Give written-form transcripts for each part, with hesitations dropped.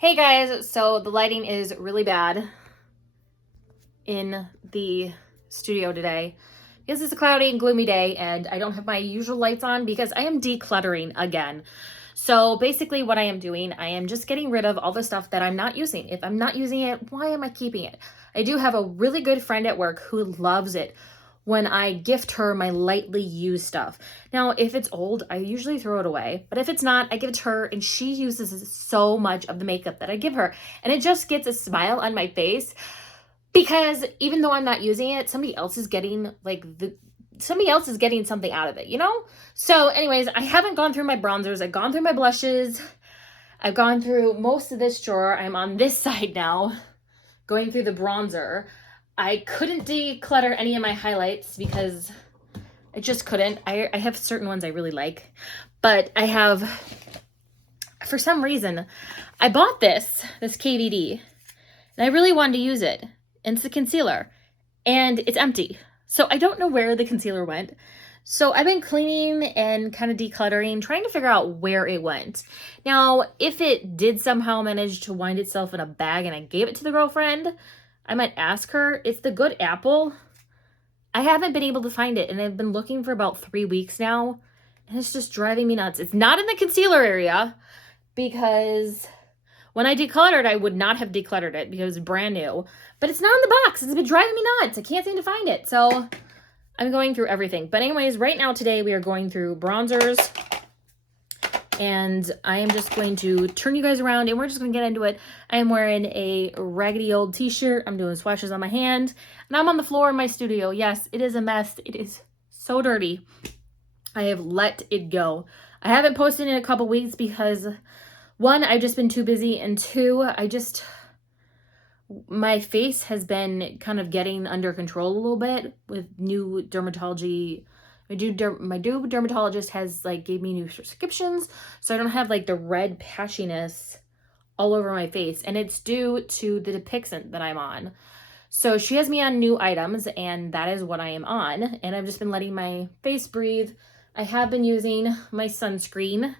Hey guys, so the lighting is really bad in the studio today because it's a cloudy and gloomy day and I don't have my usual lights on because I am decluttering again. So basically what I am doing, I am just getting rid of all the stuff that I'm not using. If I'm not using it, why am I keeping it? I do have a really good friend at work who loves it when I gift her my lightly used stuff. Now, if it's old, I usually throw it away. But if it's not, I give it to her and she uses so much of the makeup that I give her. And it just gets a smile on my face because even though I'm not using it, somebody else is getting something out of it, you know? So anyways, I haven't gone through my bronzers. I've gone through my blushes. I've gone through most of this drawer. I'm on this side now, going through the bronzer. I couldn't declutter any of my highlights because I just couldn't. I have certain ones I really like, but I have, for some reason, I bought this KVD, and I really wanted to use it, and it's a concealer, and it's empty. So I don't know where the concealer went. So I've been cleaning and kind of decluttering, trying to figure out where it went. Now, if it did somehow manage to wind itself in a bag and I gave it to the girlfriend, I might ask her. It's the Good Apple. I haven't been able to find it, and I've been looking for about 3 weeks now, and it's just driving me nuts. It's not in the concealer area because when I decluttered, I would not have decluttered it because it's brand new, but it's not in the box. It's been driving me nuts. I can't seem to find it, so I'm going through everything. But anyways, right now today we are going through bronzers, and I am just going to turn you guys around and we're just going to get into it. I am wearing a raggedy old t-shirt. I'm doing swatches on my hand, and I'm on the floor in my studio. Yes, it is a mess. It is so dirty. I have let it go. I haven't posted in a couple weeks because one, I've just been too busy, and two, my face has been kind of getting under control a little bit with new dermatology. My new dermatologist has gave me new prescriptions, so I don't have the red patchiness all over my face, and it's due to the Depixent that I'm on. So she has me on new items, and that is what I am on, and I've just been letting my face breathe. I have been using my sunscreen.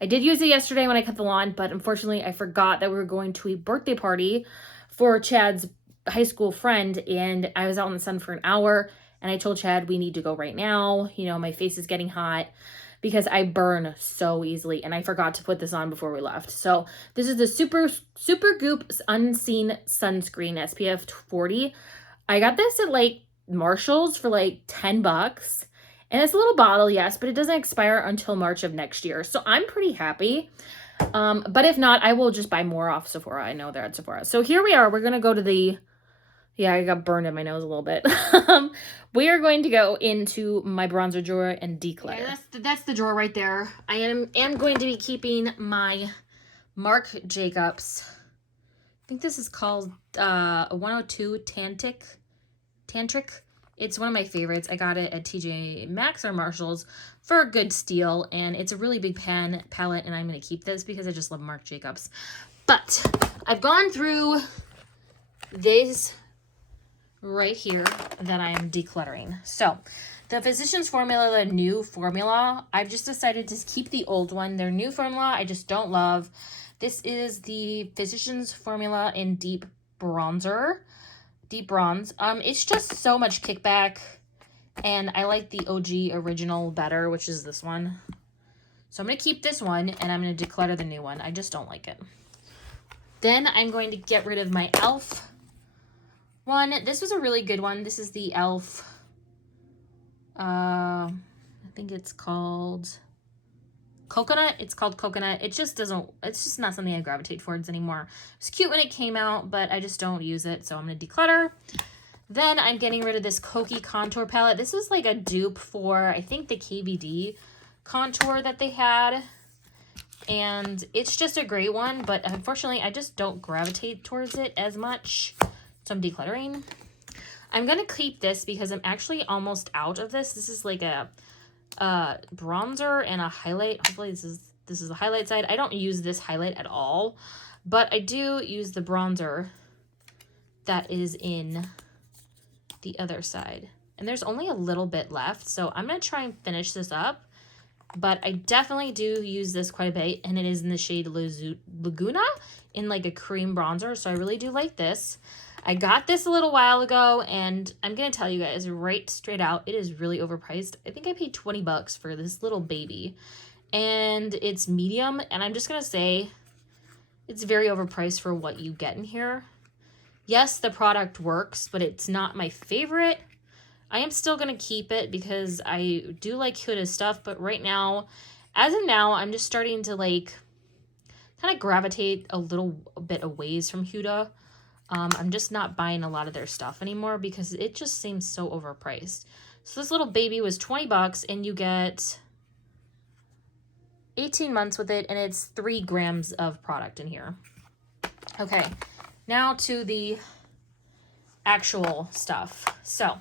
I did use it yesterday when I cut the lawn, but unfortunately I forgot that we were going to a birthday party for Chad's high school friend, and I was out in the sun for an hour, and I told Chad we need to go right now. You know, my face is getting hot because I burn so easily, and I forgot to put this on before we left. So this is the Super Goop Unseen Sunscreen SPF 40. I got this at Marshall's for $10. And it's a little bottle, yes, but it doesn't expire until March of next year. So I'm pretty happy. But if not, I will just buy more off Sephora. I know they're at Sephora. So here we are. We're going to go to the... Yeah, I got burned in my nose a little bit. We are going to go into my bronzer drawer and declutter. Okay, that's the drawer right there. I am going to be keeping my Marc Jacobs. I think this is called 102 Tantric. It's one of my favorites. I got it at TJ Maxx or Marshall's for a good steal, and it's a really big palette, and I'm going to keep this because I just love Marc Jacobs. But I've gone through this right here that I am decluttering. So the Physicians Formula, the new formula, I've just decided to keep the old one. Their new formula I just don't love. This is the Physicians Formula in Deep Bronze. It's just so much kickback, and I like the OG original better, which is this one. So I'm going to keep this one, and I'm going to declutter the new one. I just don't like it. Then I'm going to get rid of my e.l.f. one. This was a really good one. This is the e.l.f. I think it's called Coconut. It's called Coconut. It's just not something I gravitate towards anymore. It's cute when it came out, but I just don't use it, so I'm going to declutter. Then I'm getting rid of this Kokie contour palette. This was a dupe for, I think, the KVD contour that they had, and it's just a great one, but unfortunately I just don't gravitate towards it as much, so I'm decluttering. I'm going to keep this because I'm actually almost out of this. This is a bronzer and a highlight. Hopefully this is the highlight side. I don't use this highlight at all, but I do use the bronzer that is in the other side, and there's only a little bit left, so I'm gonna try and finish this up. But I definitely do use this quite a bit, and it is in the shade Laguna in like a cream bronzer. So I really do like this. I got this a little while ago, and I'm going to tell you guys right straight out, it is really overpriced. I think I paid 20 bucks for this little baby, and it's medium, and I'm just going to say it's very overpriced for what you get in here. Yes, the product works, but it's not my favorite. I am still going to keep it because I do like Huda's stuff, but right now, as of now, I'm just starting to like kind of gravitate a little bit away from Huda. I'm just not buying a lot of their stuff anymore because it just seems so overpriced. So this little baby was 20 bucks, and you get 18 months with it, and it's 3 grams of product in here. Okay, now to the actual stuff. So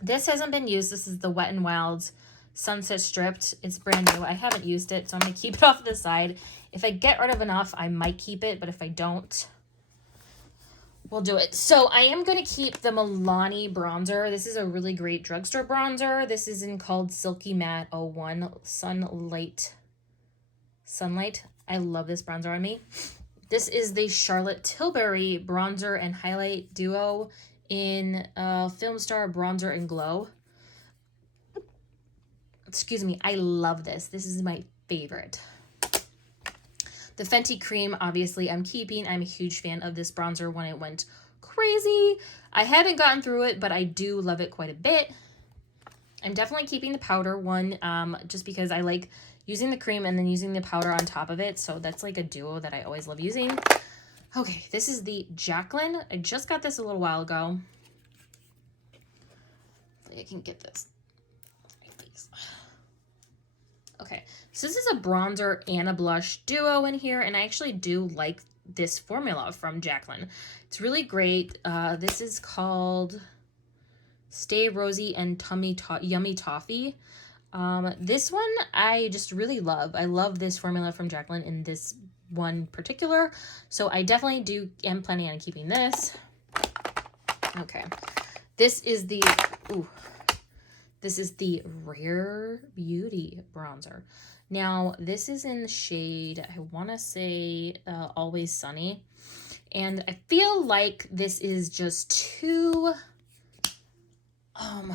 this hasn't been used. This is the Wet n Wild's Sunset Stripped. It's brand new. I haven't used it, so I'm going to keep it off to the side. If I get rid of enough, I might keep it, but if I don't, we'll do it. So I am going to keep the Milani bronzer. This is a really great drugstore bronzer. This is in called Silky Matte 01 Sunlight. I love this bronzer on me. This is the Charlotte Tilbury bronzer and highlight duo in Film Star Bronzer and Glow. Excuse me, I love this. This is my favorite. The Fenty Cream, obviously, I'm keeping. I'm a huge fan of this bronzer when it went crazy. I haven't gotten through it, but I do love it quite a bit. I'm definitely keeping the powder one just because I like using the cream and then using the powder on top of it. So that's like a duo that I always love using. Okay, this is the Jaclyn. I just got this a little while ago. Hopefully I can get this. Okay, so this is a bronzer and a blush duo in here, and I actually do like this formula from Jaclyn. It's really great. This is called Stay Rosy and Yummy Toffee. This one I just really love. I love this formula from Jaclyn in this one particular, so I definitely am planning on keeping this. Okay, this is the Rare Beauty bronzer. Now, this is in the shade, I want to say, Always Sunny. And I feel like this is just too... hang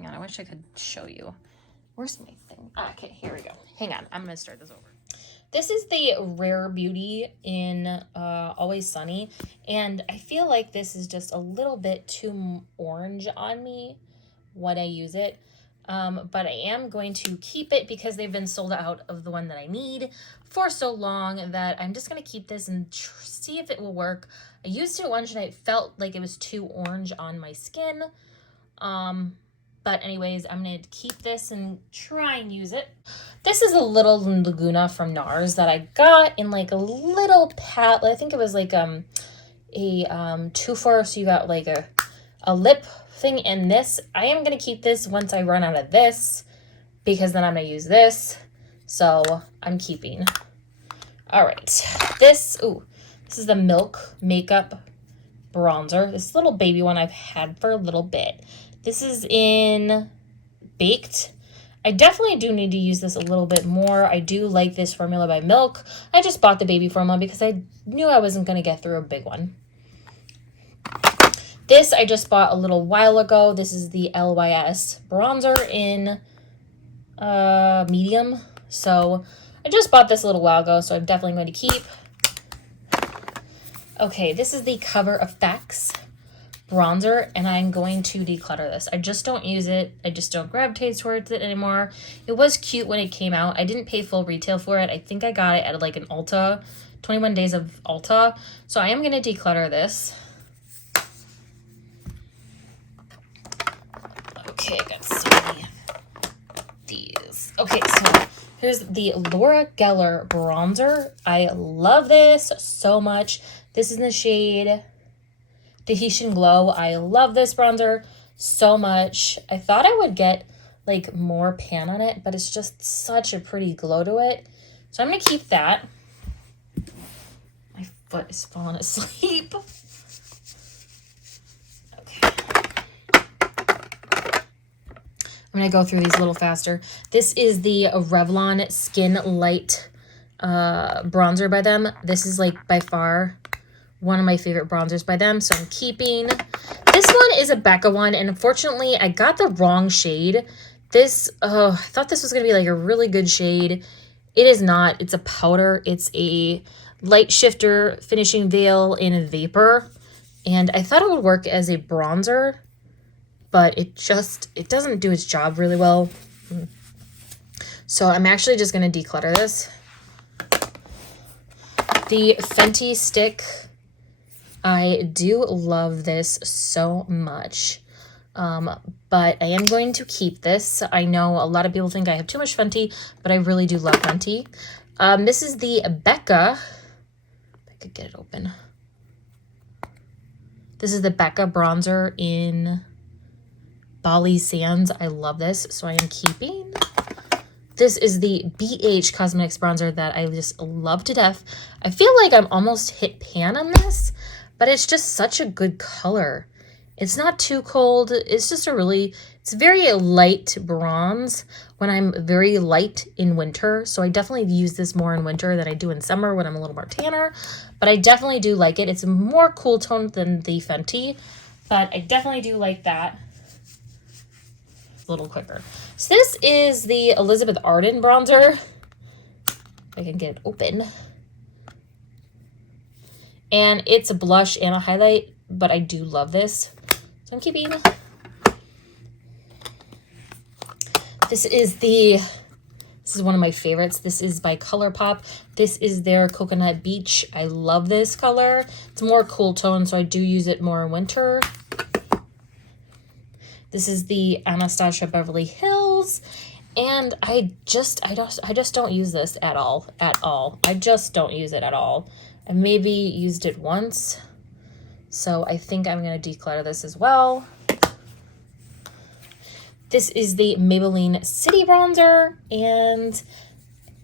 on, I wish I could show you. Where's my thing? Okay, here we go. Hang on, I'm going to start this over. This is the Rare Beauty in Always Sunny. And I feel like this is just a little bit too orange on me when I use it, but I am going to keep it because they've been sold out of the one that I need for so long that I'm just going to keep this and see if it will work. I used it once and I felt like it was too orange on my skin, but anyways, I'm going to keep this and try and use it. This is a little Laguna from NARS that I got in like a little palette. I think it was like a 2-for, so you got like a lip thing in this. I am going to keep this once I run out of this because then I'm going to use this. So I'm keeping. All right. This is the Milk Makeup Bronzer. This little baby one I've had for a little bit. This is in Baked. I definitely do need to use this a little bit more. I do like this formula by Milk. I just bought the baby formula because I knew I wasn't going to get through a big one. This I just bought a little while ago. This is the LYS bronzer in medium. So I just bought this a little while ago, so I'm definitely going to keep. Okay, this is the Cover FX bronzer, and I'm going to declutter this. I just don't use it. I just don't gravitate towards it anymore. It was cute when it came out. I didn't pay full retail for it. I think I got it at like an Ulta, 21 days of Ulta. So I am going to declutter this. Okay, I got so many of these. Okay, so here's the Laura Geller bronzer. I love this so much. This is in the shade Tahitian Glow. I love this bronzer so much. I thought I would get like more pan on it, but it's just such a pretty glow to it. So I'm going to keep that. My foot is falling asleep. I'm going to go through these a little faster. This is the Revlon Skin Light bronzer by them. This is like by far one of my favorite bronzers by them, so I'm keeping. This one is a Becca one, and unfortunately I got the wrong shade. This, I thought this was gonna be like a really good shade. It is not. It's a powder. It's a light shifter finishing veil in a vapor, and I thought it would work as a bronzer, but it doesn't do its job really well. So I'm actually just gonna declutter this. The Fenty stick, I do love this so much, but I am going to keep this. I know a lot of people think I have too much Fenty, but I really do love Fenty. This is the Becca. If I could get it open. This is the Becca bronzer in Bali Sands. I love this, so I am keeping. This is the BH Cosmetics bronzer that I just love to death. I feel like I'm almost hit pan on this, but it's just such a good color. It's not too cold. It's just it's very light bronze when I'm very light in winter. So I definitely use this more in winter than I do in summer when I'm a little more tanner, but I definitely do like it. It's a more cool tone than the Fenty, but I definitely do like that. A little quicker. So this is the Elizabeth Arden bronzer. If I can get it open. And it's a blush and a highlight, but I do love this. So I'm keeping. This is one of my favorites. This is by ColourPop. This is their Coconut Beach. I love this color. It's more cool tone, so I do use it more in winter. This is the Anastasia Beverly Hills, and I just don't use this at all. I just don't use it at all. I maybe used it once, so I think I'm going to declutter this as well. This is the Maybelline City Bronzer, and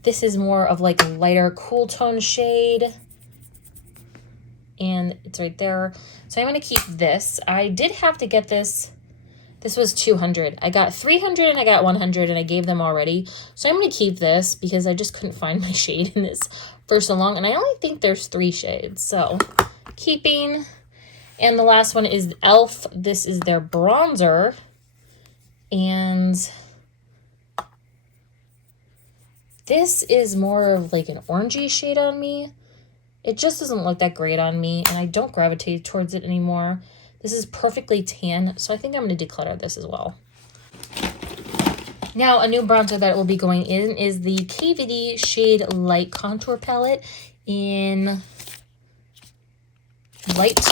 this is more of like a lighter cool tone shade, and it's right there. So I'm going to keep this. I did have to get this. This was 200. I got 300 and I got 100 and I gave them already. So I'm going to keep this because I just couldn't find my shade in this for so long. And I only think there's 3 shades. So keeping. And the last one is e.l.f. This is their bronzer. And this is more of like an orangey shade on me. It just doesn't look that great on me. And I don't gravitate towards it anymore. This is perfectly tan, so I think I'm going to declutter this as well. Now, a new bronzer that will be going in is the KVD Shade Light Contour Palette in Light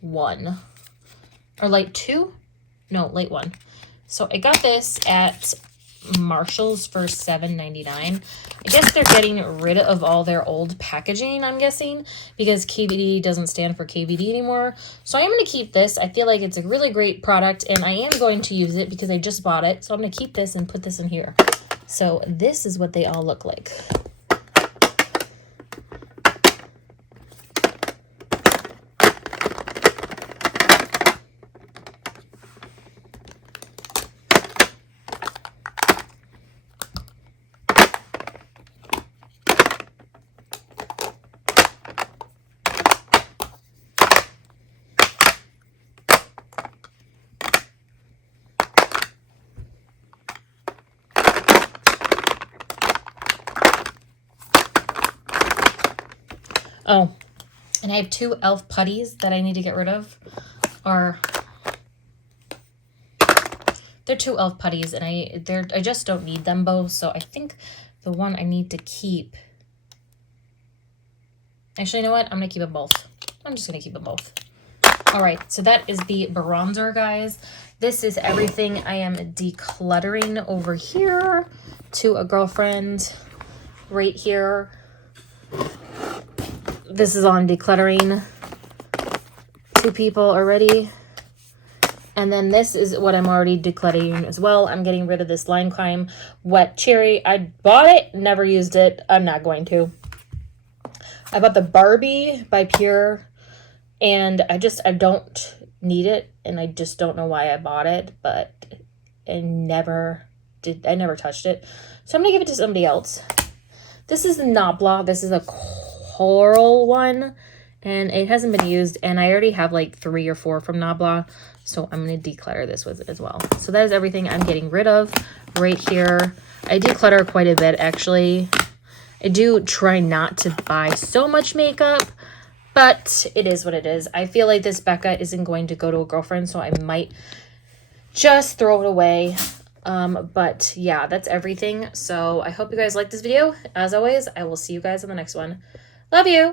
1. Or Light 2? No, Light 1. So I got this at Marshall's for $7.99. I guess they're getting rid of all their old packaging, I'm guessing, because KVD doesn't stand for KVD anymore. So I am going to keep this. I feel like it's a really great product, and I am going to use it because I just bought it. So I'm going to keep this and put this in here. So this is what they all look like. Oh, and I have 2 e.l.f. putties that I need to get rid of. They're 2 e.l.f. putties, and I just don't need them both. So I think the one I need to keep. Actually, you know what? I'm gonna keep them both. I'm just gonna keep them both. All right, so that is the bronzer, guys. This is everything I am decluttering over here to a girlfriend right here. This is on decluttering 2 people already. And then this is what I'm already decluttering as well. I'm getting rid of this Lime Climb Wet Cherry. I bought it, never used it. I'm not going to. I bought the Barbie by Pure, and I don't need it, and I just don't know why I bought it, but I never touched it. So I'm gonna give it to somebody else. This is the Nabla. This is a coral one, and it hasn't been used, and I already have like 3 or 4 from Nabla, so I'm going to declutter this with it as well. So that is everything I'm getting rid of right here. I declutter quite a bit, actually. I do try not to buy so much makeup, but it is what it is. I feel like this Becca isn't going to go to a girlfriend, so I might just throw it away. But yeah, that's everything. So I hope you guys like this video. As always, I will see you guys in the next one. Love you.